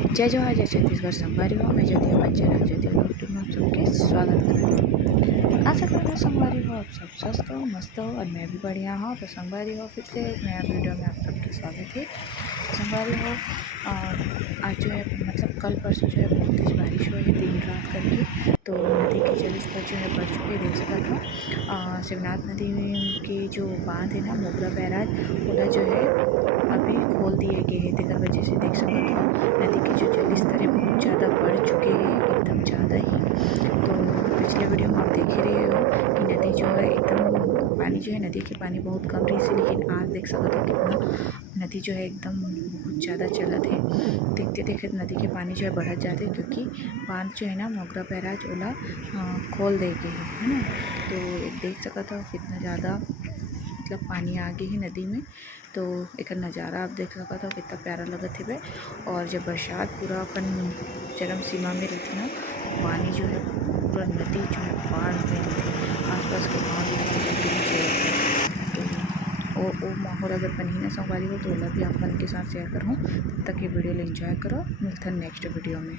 जय जवाहर जय छत्तीसगढ़ संगवारी हो। मैं ज्योति अपन चैनल ज्योति यूट्यूब में आप सबके स्वागत करती। आशा करती हूँ संगवारी हो आप सब स्वस्थ हो मस्त हो और मैं भी बढ़िया हूँ। तो संगवारी हो फिर से एक नया वीडियो में आप सबके स्वागत है। संगवारी हो आज जो है मतलब कल परसों जो है बहुत तेज़ बारिश हुई है दिन रात करके। तो नदी के जलस्तर जो है बढ़ चुके देख सका था। शिवनाथ नदी के जो बांध है ना मोगरा बैराज ओला जो है अभी खोल दिए गए हैं। तेकर वजह से देख सकते हो नदी के जो जलस्तर है बहुत ज़्यादा बढ़ चुके हैं एकदम ज़्यादा ही। तो पिछले वीडियो में आप देख ही रहे हो कि नदी जो है एकदम पानी जो है नदी के पानी बहुत कम रही से, लेकिन आज देख सकते हो कितना नदी जो है एकदम बहुत ज़्यादा चलत है। देखते देखते नदी के पानी जो है बढ़त जाते हैं क्योंकि बांध जो है ना मोगरा बैराज ओला खोल दे गए है ना। तो एक देख सकते हो कितना ज़्यादा मतलब पानी आ गई है नदी में। तो एक नज़ारा आप देख सकते हो कितना प्यारा लगत है। और जब बरसात पूरा अपन चरम सीमा में रहती ना तो पानी जो है पूरा नदी जो है बाढ़ में रहती, आसपास के गाँव तो वो माहौल अगर बनी ना संगवारी हो तो ओला भी आप मन के साथ शेयर करूँ। तब तक ये वीडियो एंजॉय करो। मिलते हैं नेक्स्ट वीडियो में।